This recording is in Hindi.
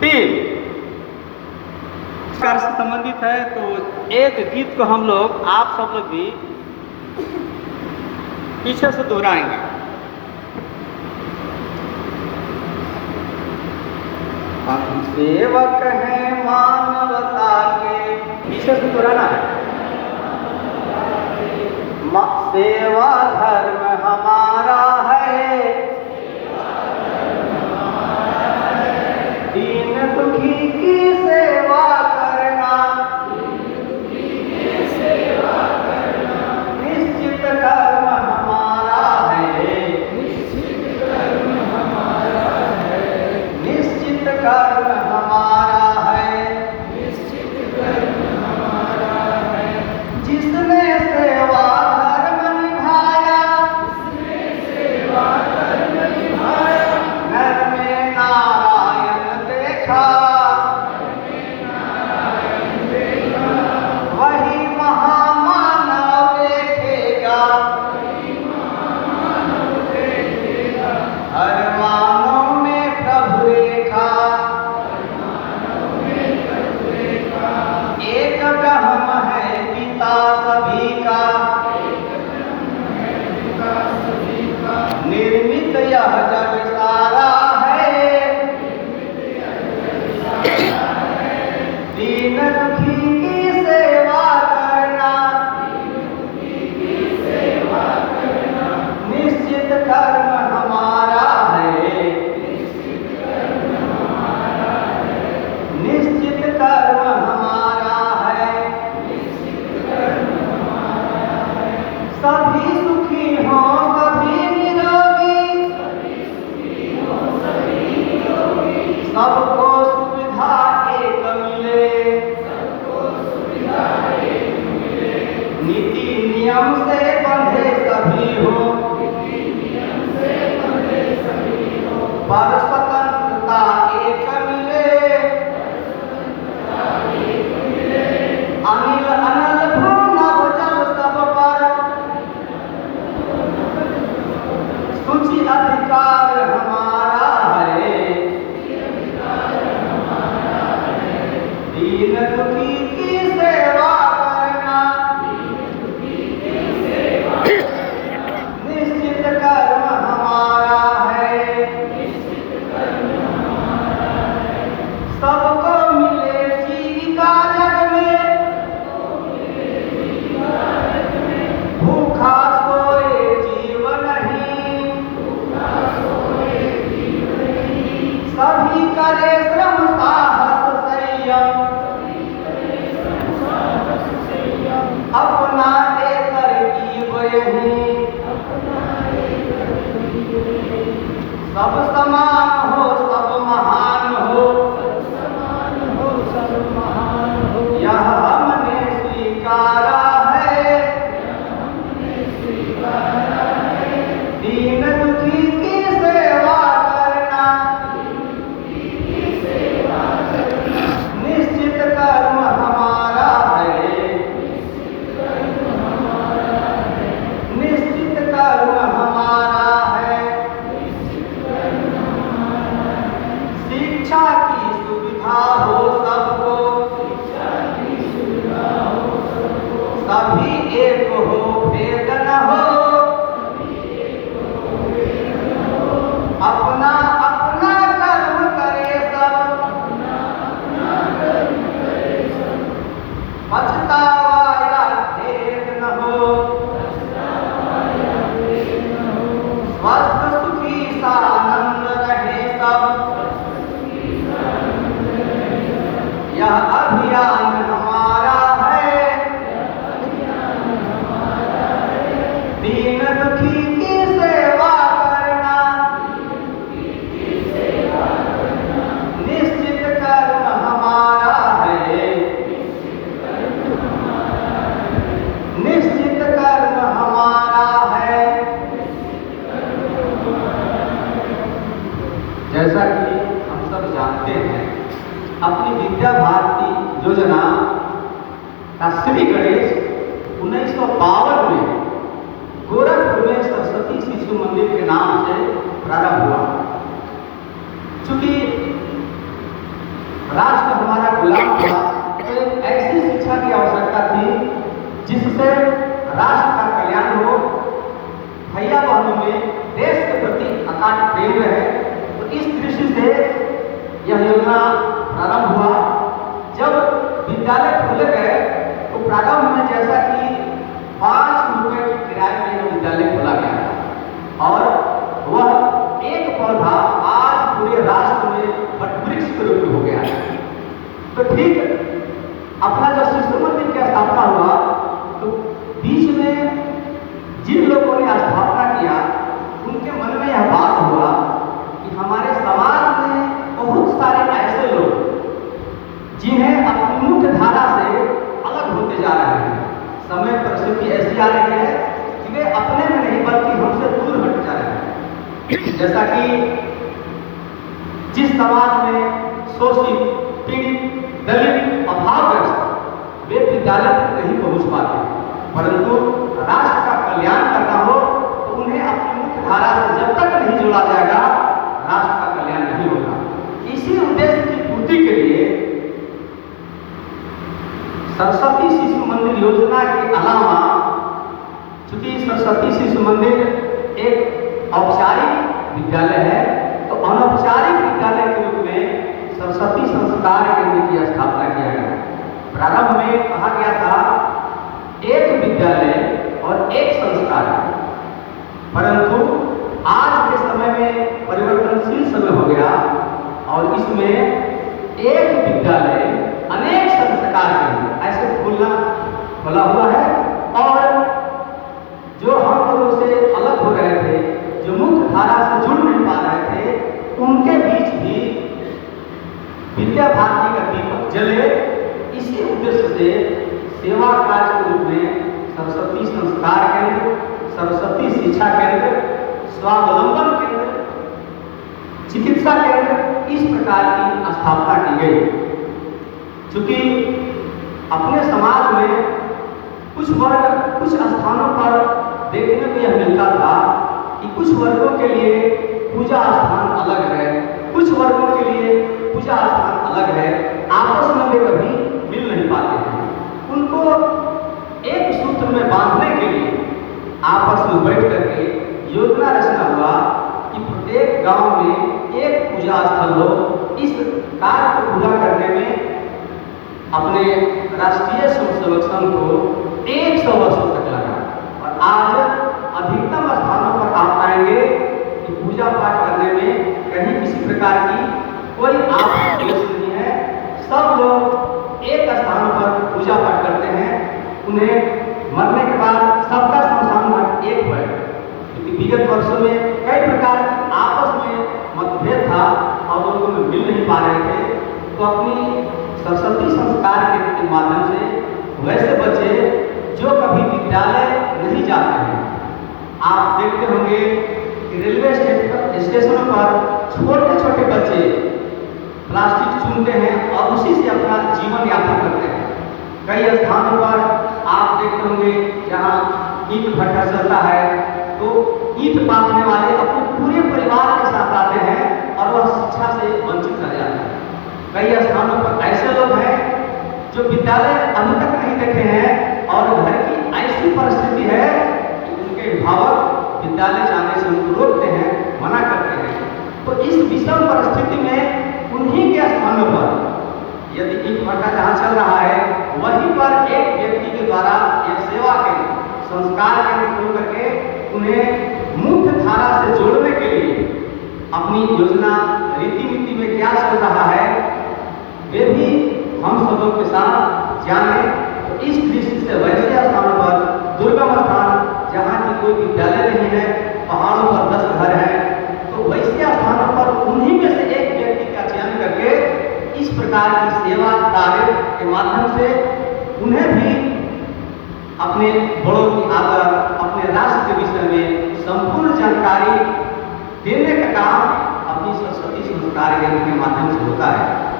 तीन कार्य से संबंधित है। तो एक गीत को हम लोग, आप सब लोग भी पीछे से दोहराएंगे। हम सेवक हैं मानवता के, पीछे से दोहराना है। सेवा धर्म हमारा है, दीन दुखी की सेवा करना, निश्चित कर्म हमारा है, निश्चित कर्म हमारा है, निश्चित कर्म हमारा है, निश्चित कर्म हमारा है। जिसने सेवा धर्म निभाया, जिसने सेवा धर्म निभाया, नर में नारायण देखा, वही महामानव देखेगा, हर मानव में प्रभु रेखा, एक ब्रह्म है पिता सभी का, निर्मित यह जग सारा है, दीन दुखी की सेवा करना, निश्चित कर्म हमारा है, निश्चित कर्म हमारा है। सभी सुखी हों सभी निरोगी, सबको सुविधा एक मिले, नीति नियम से बंधे सभी हो, पर स्वतंत्रता एक मिले, अनिल अनल भू नभ जल सब पर, सूचि अधिकार हमारा है, दीन दुखी की सेवा करना, निश्चित कर्म हमारा है, सबको मिले जीविका जग में, भूखा सोए जीव नहीं, सभी करे श्रम साहस संयम, अपना देकर जीव यही, सब समान हो सब महान हो, यह हमने स्वीकारा है, दीन दुखी की सेवा करना, निश्चित कर्म हमारा है, निश्चित कर्म हमारा है। शिक्षा की सुविधा हो सबको, सभी एक हो भेद न हो, अपना अपना कर्म करे सब, पछतावा या खेद न हो, स्वस्थ सुखी सानंद रहे सब, यह अभियान हमारा है, दीन दुखी की सेवा करना, निश्चित कर्म हमारा है, निश्चित कर्म हमारा है। जैसा कि हम सब जानते हैं, अपनी विद्या भारती योजना का श्री गणेश 1952 में गोरखपुर में सरस्वती शिशु मंदिर के नाम से प्रारंभ हुआ। चूंकि गुलाम था, तो एक ऐसी शिक्षा की आवश्यकता थी जिससे राष्ट्र का कल्याण हो, भैया बहनों में देश के प्रति अकाट प्रेम रहे। तो इस दृष्टि से यह योजना प्रारंभ हुआ। जब विद्यालय खोले गए तो प्रारंभ में जैसा कि 5 रुपए की किराए में यह विद्यालय खोला गया था और वह एक पौधा आज पूरे राष्ट्र में वटवृक्ष के रूप में हो गया है। तो ठीक अपना जब शिशु मंदिर की स्थापना हुआ तो बीच में जिन लोगों ने स्थापना किया उनके मन में यह बात हुआ कि हमारे समाज में बहुत सारे ऐसे लोग जिन्हें अपनी मुख्य धारा से अलग होते जा रहे हैं। समय परिस्थिति ऐसी आ रही है कि वे अपने में नहीं बल्कि हमसे दूर हट जा रहे हैं। जैसा कि जिस समाज में शोषित, पीड़ित, दलित, अभावग्रस्त वे विद्यालय तक नहीं पहुंच पाते, परंतु राष्ट्र का कल्याण करना हो तो उन्हें अपनी मुख्य धारा से जब तक नहीं जोड़ा जाएगा राष्ट्र का कल्याण नहीं होगा। इसी उद्देश्य की पूर्ति के लिए सरस्वती शिशु मंदिर योजना के अलावा, चूंकि सरस्वती शिशु मंदिर एक औपचारिक विद्यालय है, तो अनौपचारिक विद्यालय के रूप में सरस्वती संस्कार केंद्र की स्थापना किया गया। प्रारंभ में कहा गया था एक विद्यालय और एक संस्कार, परंतु आज के समय में परिवर्तनशील समय हो गया और इसमें एक विद्यालय अनेक संस्कार केंद्र ऐसे खोला हुआ है। और जो हम लोगों से अलग हो रहे थे, जो मुख्य धारा से जुड़ नहीं पा रहे थे, उनके बीच भी विद्या भारती का दीपक जले। इसी उद्देश्य से सेवा कार्य के रूप में सरस्वती संस्कार केंद्र, सरस्वती शिक्षा केंद्र, स्वावलंबन केंद्र, चिकित्सा केंद्र इस प्रकार की स्थापना की गई। चूंकि अपने समाज में कुछ वर्ग कुछ स्थानों पर देखने में यह मिलता था कि कुछ वर्गों के लिए पूजा स्थान अलग है, कुछ वर्गों के लिए पूजा स्थान अलग है, आपस में वे कभी मिल नहीं पाते हैं। उनको एक सूत्र में बांधने के लिए आपस में बैठ करके योजना रचना हुआ कि प्रत्येक गांव में एक पूजा स्थल हो। इस कार्य को पूरा करने में अपने राष्ट्रीय स्वयंसेवक संघ को 100 वर्षों तक लगा और आज अधिकतम स्थानों पर आप पाएंगे कि पूजा पाठ करने में कहीं किसी प्रकार की कोई आपसी नहीं है। सब लोग एक स्थान पर पूजा पाठ करते हैं। उन्हें मरने के बाद सबका शमशान घाट एक हुआ, क्योंकि विगत वर्षों में कई प्रकार की आपस में मतभेद था और लोगों में मिल नहीं पा रहे थे। तो अपनी सरस्वती संस्कार के माध्यम से वैसे बच्चे जो कभी विद्यालय नहीं जाते हैं, आप देखते होंगे कि रेलवे स्टेशनों पर छोटे छोटे बच्चे प्लास्टिक चुनते हैं और उसी से अपना जीवन यापन करते हैं। कई स्थानों पर आप देखते होंगे जहाँ ईंट भट्टा चलता है तो ईंट बांधने वाले अपने पूरे परिवार के साथ आते हैं और वह शिक्षा से वंचित रह जाते हैं। कई स्थानों पर ऐसे लोग हैं जो विद्यालय अभी तक नहीं देखे हैं और घर की ऐसी परिस्थिति है कि उनके अभिभावक विद्यालय जाने से उनको रोकते हैं, मना करते हैं। तो इस विषम परिस्थिति में उन्हीं के स्थानों पर यदि ईंट भट्टा जहाँ चल रहा है वहीं पर एक व्यक्ति के द्वारा यह सेवा के संस्कार केंद्र खोल करके उन्हें मुख्य धारा से जोड़ने के लिए अपनी योजना रीति नीति में क्या चल रहा है वे भी हम सबों के साथ जाने। तो इस दृष्टि से वैसे स्थानों पर दुर्गम स्थान जहाँ की कोई विद्यालय नहीं है, पहाड़ों पर 10 घर हैं, तो वैसे स्थानों पर उन्हीं में से एक व्यक्ति का चयन करके इस प्रकार की सेवा कार्य के माध्यम से उन्हें भी अपने बड़ों